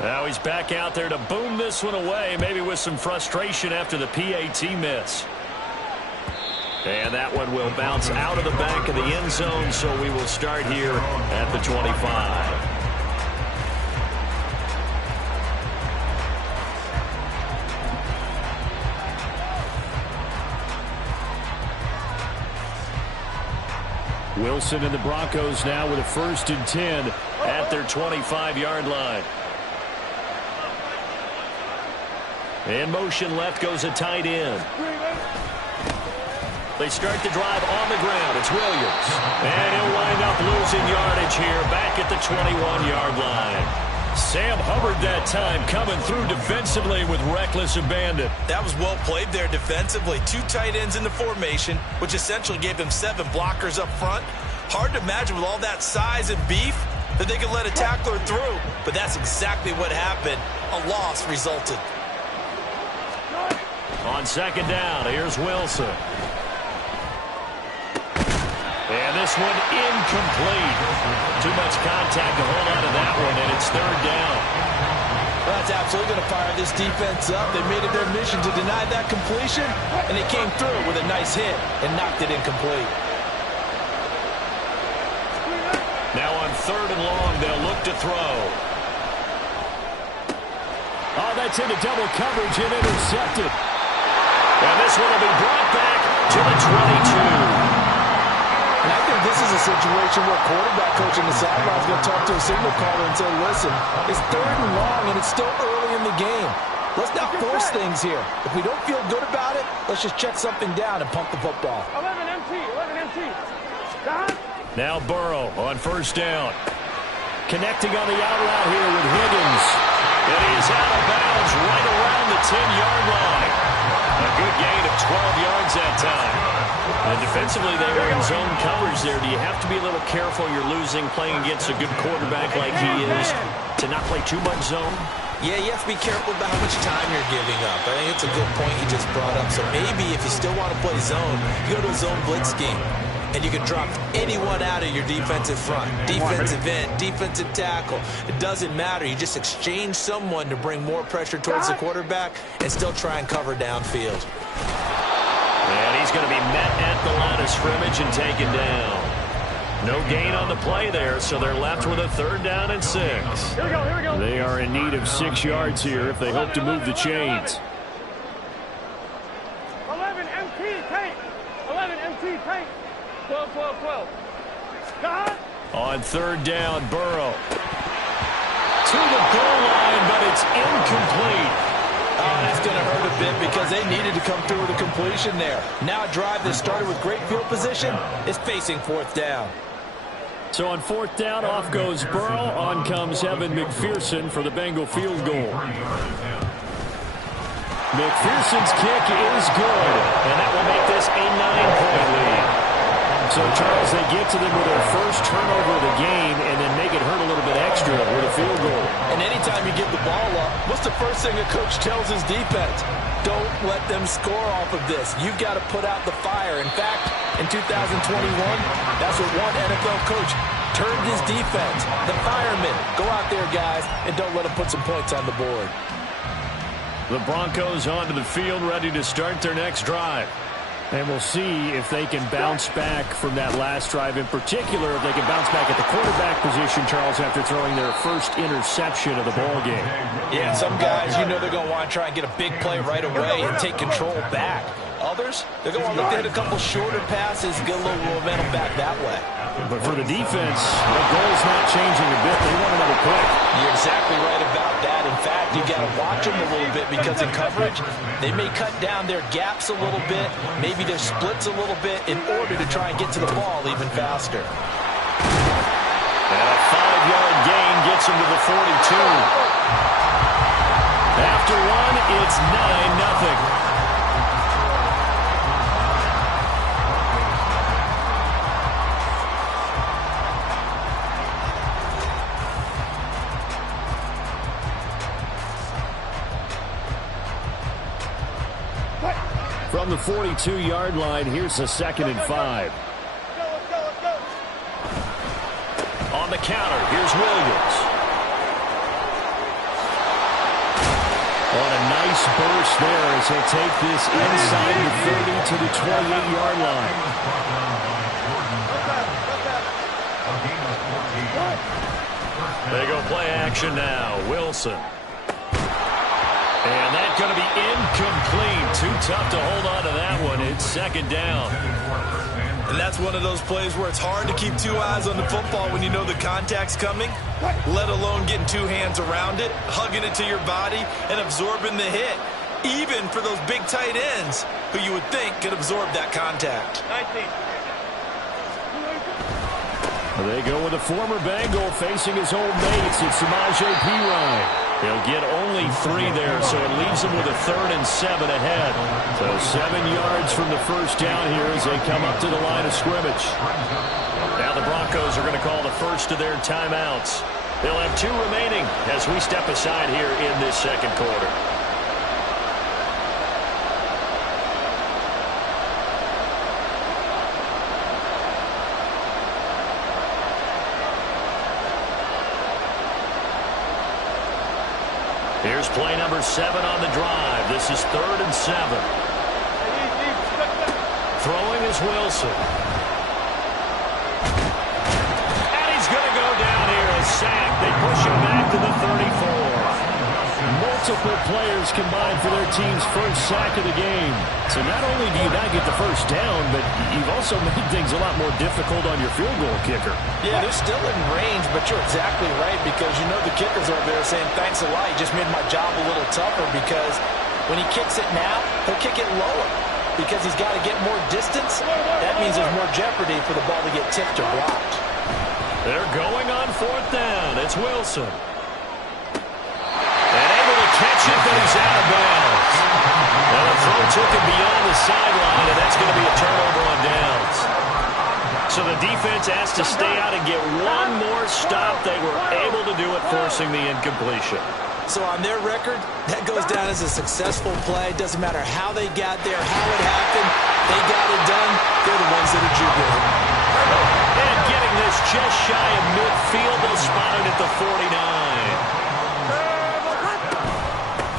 Now he's back out there to boom this one away, maybe with some frustration after the PAT miss. And that one will bounce out of the back of the end zone, so we will start here at the 25. Wilson and the Broncos now with a 1st and 10 at their 25-yard line. In motion left goes a tight end. They start the drive on the ground. It's Williams. And he'll wind up losing yardage here back at the 21-yard line. Sam Hubbard that time coming through defensively with reckless abandon. That was well played there defensively. 2 tight ends in the formation, which essentially gave them 7 blockers up front. Hard to imagine with all that size and beef that they could let a tackler through. But that's exactly what happened. A loss resulted. On 2nd down, here's Wilson. And this one incomplete. Too much contact to hold on to that one, and it's 3rd down. Well, that's absolutely going to fire this defense up. They made it their mission to deny that completion, and they came through with a nice hit and knocked it incomplete. Now on 3rd and long, they'll look to throw. Oh, that's into double coverage and intercepted. And this one will be brought back to the 22. And I think this is a situation where quarterback coach in the sideline is going to talk to a signal caller and say, listen, it's 3rd and long and it's still early in the game. Let's not force things here. If we don't feel good about it, let's just check something down and pump the football. 11 MT. Now Burrow on 1st down. Connecting on the out route here with Higgins. And he's out of bounds right around the 10-yard line. A good gain of 12 yards that time. And defensively, they were in zone coverage there. Do you have to be a little careful? You're losing, playing against a good quarterback like he is, to not play too much zone? Yeah, you have to be careful about how much time you're giving up. I think it's a good point you just brought up. So maybe if you still want to play zone, you go to a zone blitz scheme. And you can drop anyone out of your defensive front. Defensive end, defensive tackle. It doesn't matter. You just exchange someone to bring more pressure towards the quarterback and still try and cover downfield. And he's going to be met at the line of scrimmage and taken down. No gain on the play there, so they're left with a 3rd down and 6. Here we go. They are in need of 6 yards here if they hope to move the chains. 11 MT tank. 11 MT tank. 12. On 3rd down, Burrow. To the goal line, but it's incomplete. Oh, that's going to hurt a bit because they needed to come through with a completion there. Now a drive that started with great field position is facing 4th down. So on 4th down, off goes Burrow. On comes Evan McPherson for the Bengal field goal. McPherson's kick is good, and that will make this a 9-point lead. So, Charles, they get to them with their first turnover of the game and then make it hurt a little bit extra with a field goal. And anytime you give the ball up, what's the first thing a coach tells his defense? Don't let them score off of this. You've got to put out the fire. In fact, in 2021, that's what one NFL coach turned his defense. The firemen. Go out there, guys, and don't let them put some points on the board. The Broncos onto the field, ready to start their next drive. And we'll see if they can bounce back from that last drive. In particular, if they can bounce back at the quarterback position, Charles, after throwing their first interception of the ball game. Yeah, some guys, you know they're going to want to try and get a big play right away and take control back. Others, they're going to want to look to hit a couple shorter passes, get a little momentum back that way. But for the defense, the goal's not changing a bit. They want another pick. You're exactly right about that. In fact, you got to watch them a little bit because in coverage, they may cut down their gaps a little bit, maybe their splits a little bit in order to try and get to the ball even faster. And a 5-yard gain gets them to the 42. After one, it's 9-0. From the 42-yard line, here's a 2nd and 5. Let's go. On the counter, here's Williams. Nice burst there as he'll take this inside the 30 to the 28-yard line. They go play action now. Wilson. And that's going to be incomplete. Too tough to hold on to that one. It's second down. And that's one of those plays where it's hard to keep two eyes on the football when you know the contact's coming, let alone getting two hands around it, hugging it to your body, and absorbing the hit, even for those big tight ends who you would think could absorb that contact. 19. They go with a former Bengal facing his old mates. It's Samaje Perine. They'll get only 3 there, so it leaves them with a 3rd and 7 ahead. So 7 yards from the first down here as they come up to the line of scrimmage. Now the Broncos are going to call the first of their timeouts. They'll have 2 remaining as we step aside here in this second quarter. Here's play number 7 on the drive. This is 3rd and 7. Throwing is Wilson. And he's going to go down here. A sack. They push him back to the 34. Multiple players combined for their team's first sack of the game. So not only do you not get the first down, but you've also made things a lot more difficult on your field goal kicker. Yeah, they're still in range, but you're exactly right because you know the kicker's over there saying, thanks a lot, you just made my job a little tougher because when he kicks it now, he'll kick it lower because he's got to get more distance. That means there's more jeopardy for the ball to get tipped or blocked. They're going on 4th down. It's Wilson. And able to catch it, but he's out of bounds. Well, the throw took him beyond the sideline, and that's going to be a turnover on downs. So the defense has to stay out and get one more stop. They were able to do it, forcing the incompletion. So on their record, that goes down as a successful play. Doesn't matter how they got there, how it happened. They got it done. They're the ones that are jubilant. And getting this just shy of midfield, they'll spot it at the 49.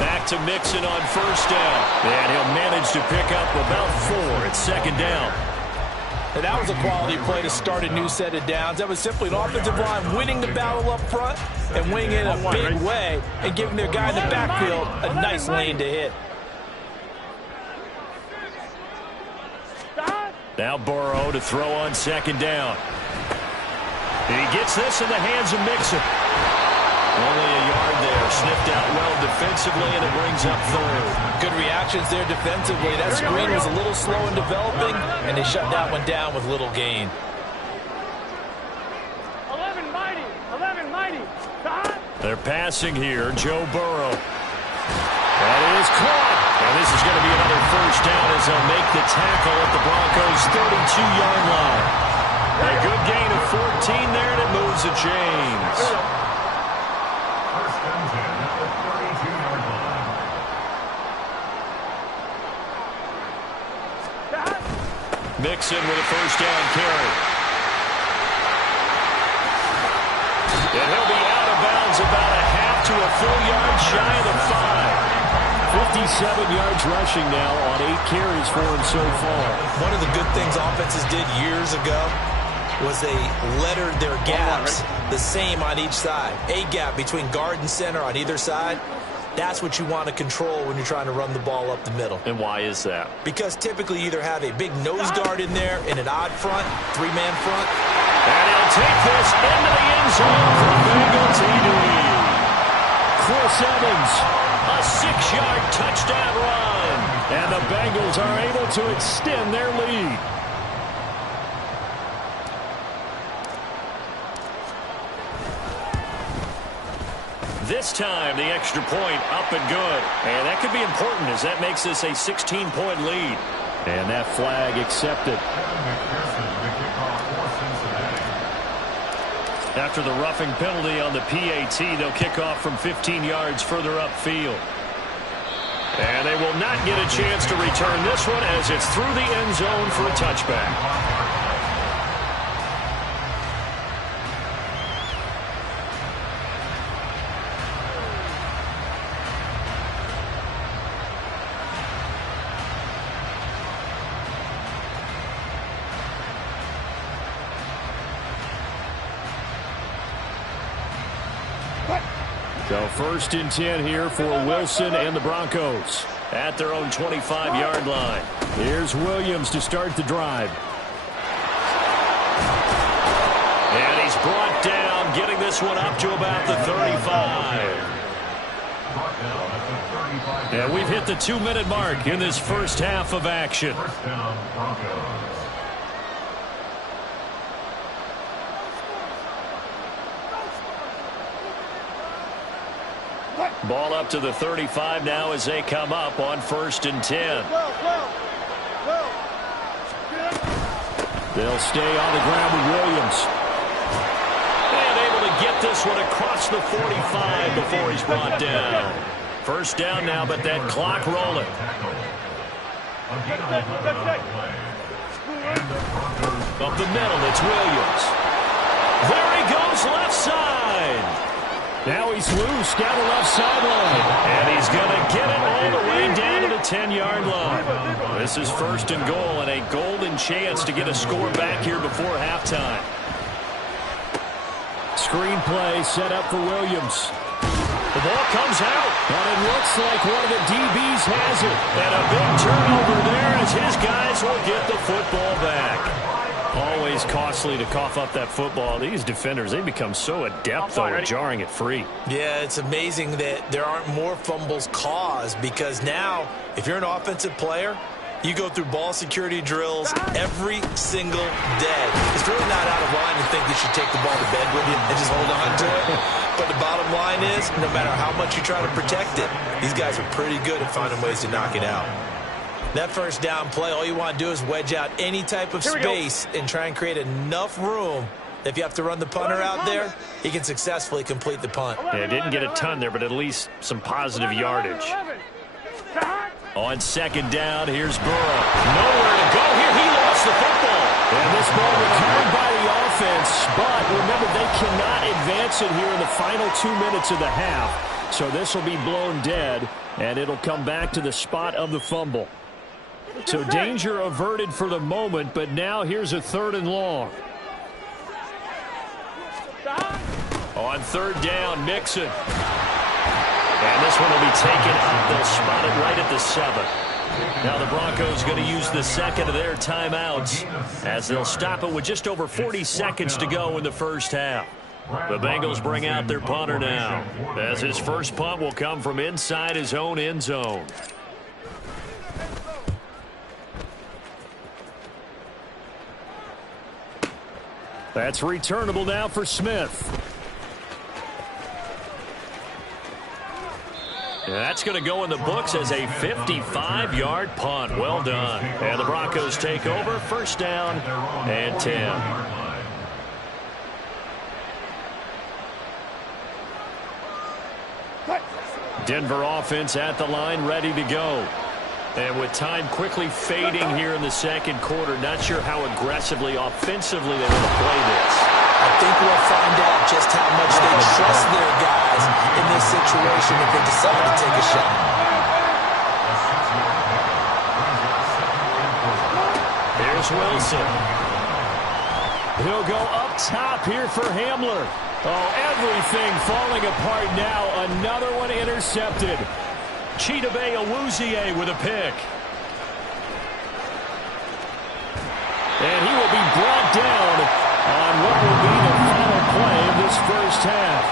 Back to Mixon on first down. And he'll manage to pick up about 4. It's second down. And that was a quality play to start a new set of downs. That was simply an offensive line winning the battle up front and winning it in a big way and giving their guy in the backfield a nice lane to hit. Now Burrow to throw on second down. He gets this in the hands of Mixon. Only a yard there. Sniffed out well defensively, and it brings up 3rd. Good reactions there defensively. That screen was a little slow in developing, and they shut that one down with little gain. 11 mighty. 11 mighty. They're passing here. Joe Burrow. That is caught. And this is going to be another first down as they'll make the tackle at the Broncos' 32-yard line. A good gain of 14 there, and it moves the chains. Mixon with a first down carry. And he'll be out of bounds about a half to a full yard shy of the 5. 57 yards rushing now on 8 carries for him so far. One of the good things offenses did years ago was they lettered their gaps the same on each side. A gap between guard and center on either side. That's what you want to control when you're trying to run the ball up the middle. And why is that? Because typically you either have a big nose guard in there in an odd front, 3-man front. And he'll take this into the end zone for Bengal TD. Chris Evans, a 6-yard touchdown run. And the Bengals are able to extend their lead. This time, the extra point up and good. And that could be important as that makes this a 16-point lead. And that flag accepted. After the roughing penalty on the PAT, they'll kick off from 15 yards further upfield. And they will not get a chance to return this one as it's through the end zone for a touchback. So 1st and 10 here for Wilson and the Broncos at their own 25-yard line. Here's Williams to start the drive. And he's brought down, getting this one up to about the 35. And we've hit the 2-minute mark in this first half of action. Ball up to the 35 now as they come up on 1st and 10. They'll stay on the ground with Williams. And able to get this one across the 45 before he's brought down. 1st down now, but that clock rolling. Up the middle, it's Williams. There he goes, left side. Now he's loose down the left sideline. And he's going to get it all the way down to the 10-yard line. This is 1st and goal and a golden chance to get a score back here before halftime. Screen play set up for Williams. The ball comes out, and it looks like one of the DBs has it. And a big turnover there as his guys will get the football back. Always costly to cough up that football. These defenders, they become so adept, though, at jarring it free. Yeah, it's amazing that there aren't more fumbles caused because now, if you're an offensive player, you go through ball security drills every single day. It's really not out of line to think you should take the ball to bed with you and just hold on to it. But the bottom line is, no matter how much you try to protect it, these guys are pretty good at finding ways to knock it out. That 1st down play, all you want to do is wedge out any type of space and try and create enough room. If you have to run the punter out there, he can successfully complete the punt. Yeah, didn't get a ton there, but at least some positive yardage. On 2nd down, here's Burrow. Nowhere to go here. He lost the football. And this ball recovered by the offense. But remember, they cannot advance it here in the final 2 minutes of the half. So this will be blown dead, and it'll come back to the spot of the fumble. So danger averted for the moment, but now here's a 3rd and long. On 3rd down, Mixon. And this one will be taken up. They'll spot it right at the 7. Now the Broncos going to use the 2nd of their timeouts as they'll stop it with just over 40 seconds to go in the first half. The Bengals bring out their punter now, as his first punt will come from inside his own end zone. That's returnable now for Smith. And that's going to go in the books as a 55-yard punt. Well done. And the Broncos take over. 1st down and 10. Denver offense at the line, ready to go. And with time quickly fading here in the 2nd quarter, not sure how aggressively, offensively they want to play this. I think we'll find out just how much they trust their guys in this situation if they decide to take a shot. Here's Wilson. He'll go up top here for Hamler. Oh, everything falling apart now. Another one intercepted. Chidobe Awuzie with a pick. And he will be brought down on what will be the final play of this first half.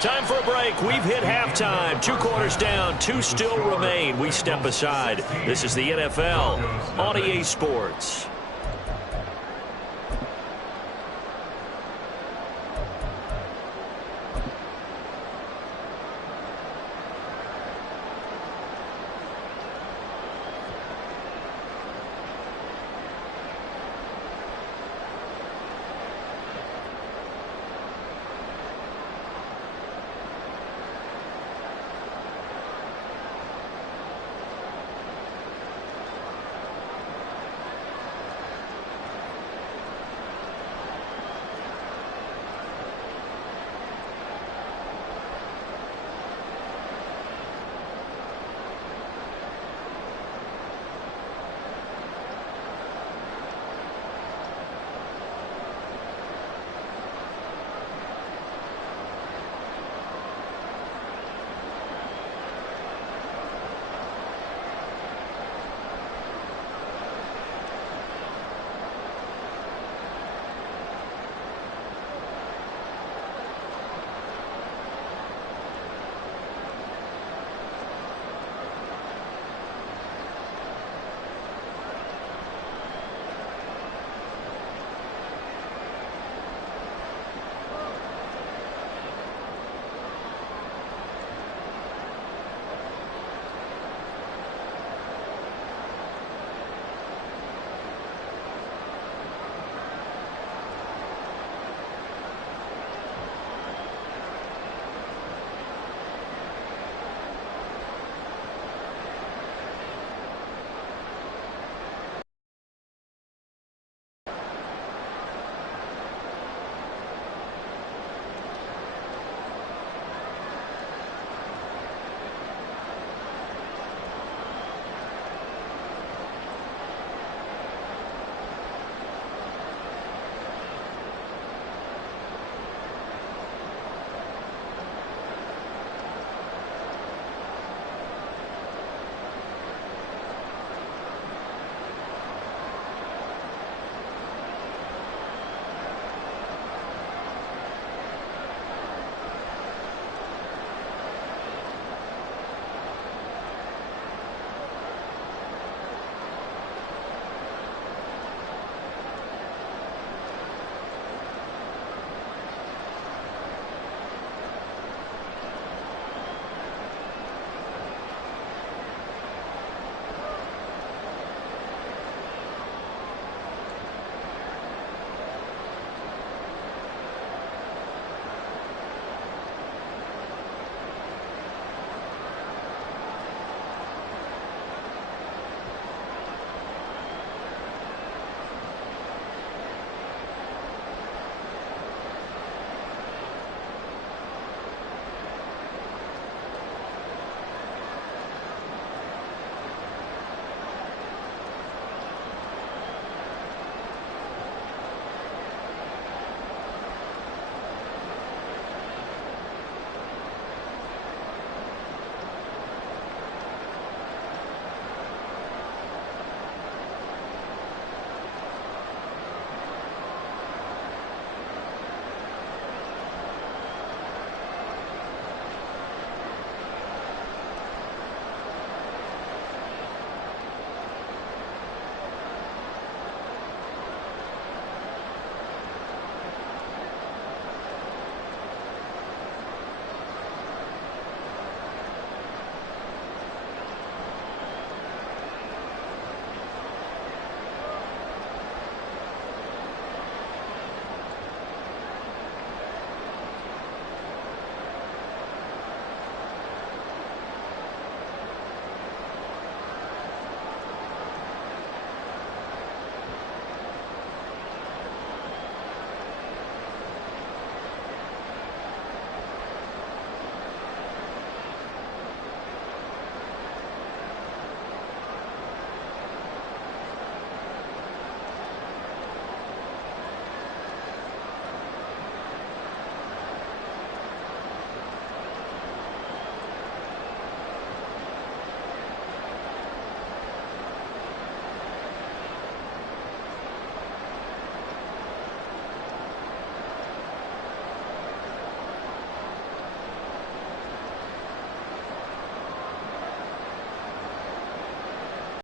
Time for a break. We've hit halftime. 2 quarters down, 2 still remain. We step aside. This is the NFL on EA Sports.